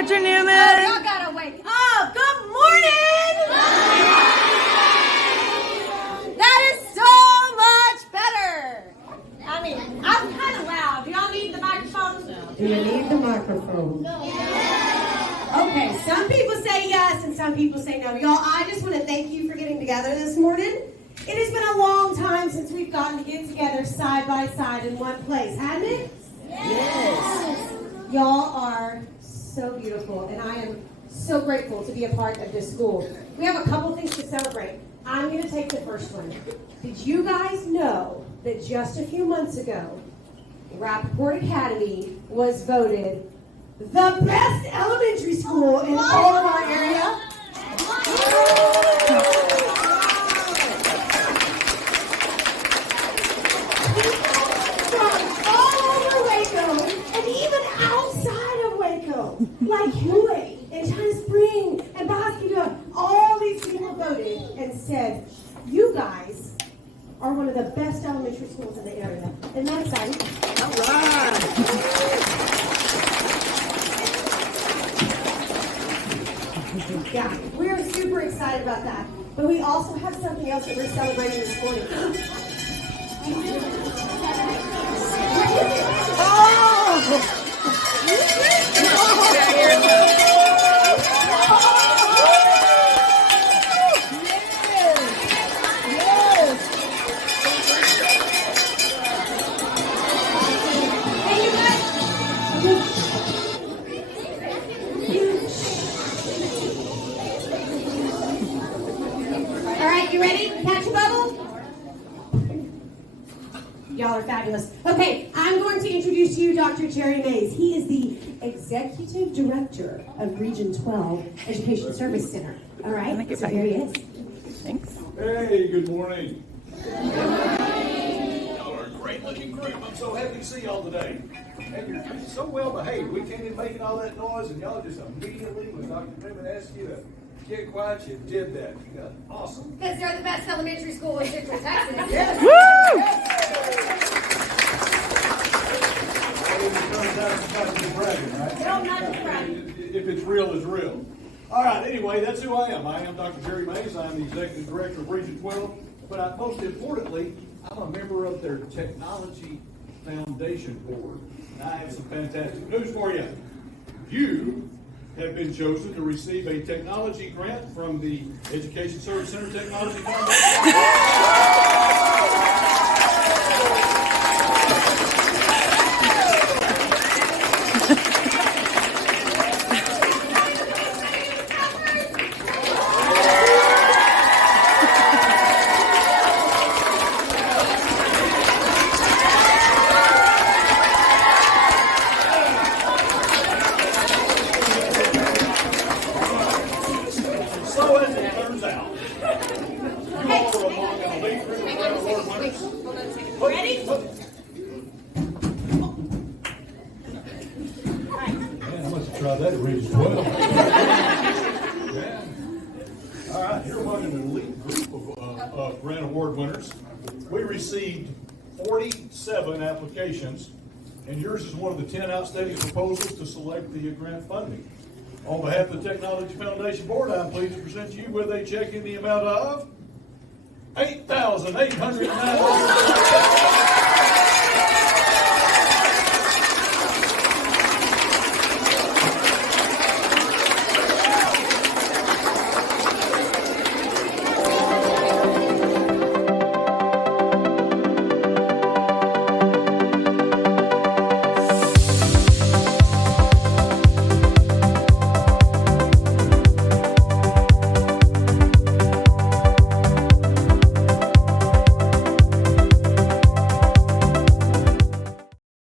Dr. Newman. Oh, y'all gotta wake up. Good morning. That is so much better. I mean, I'm kind of loud. Do y'all need the microphone? Do you need the microphone? No. Okay, some people say yes and some people say no. Y'all, I just want to thank you for getting together this morning. It has been a long time since we've gotten to get together side by side in one place, hasn't it? Yes. Y'all are so beautiful, and I am so grateful to be a part of this school. We have a couple things to celebrate. I'm going to take the first one. Did you guys know that just a few months ago, Rapoport Academy was voted the best elementary school in all of our area? From all over Waco, and even outside of Waco, like Huey and China Spring and Bosqueville, all these people voted and said, you guys are one of the best elementary schools in the area. Isn't that exciting? All right. Yeah, we're super excited about that. But we also have something else that we're celebrating this morning. All right, you ready? Catch a bubble? Y'all are fabulous. Okay, I'm going to introduce to you Dr. Jerry Mays. He is the Executive Director of Region 12 Education Service Center. All right, so here he is. Thanks. Hey, good morning. Y'all are a great looking group. I'm so happy to see y'all today. And you're so well behaved. We came in making all that noise, and y'all just immediately, when Dr. Newman asked you to get quiet, you did that. You got awesome. Because they're the best elementary school in Central Texas. Yes. Woo! No, not bragging. If it's real, it's real. All right, anyway, that's who I am. I am Dr. Jerry Mays. I'm the Executive Director of Region 12. But most importantly, I'm a member of their Technology Foundation Board. I have some fantastic news for you. You have been chosen to receive a technology grant from the Education Service Center Technology Foundation. So as it turns out, you all are among an elite group of grant award winners. Ready? Man, I must have tried that at Region 12. Yeah. All right, you're among an elite group of grant award winners. We received 47 applications, and yours is one of the 10 outstanding proposals to select the grant funding. On behalf of the Technology Foundation Board, I'm pleased to present you with a check in the amount of $8,809.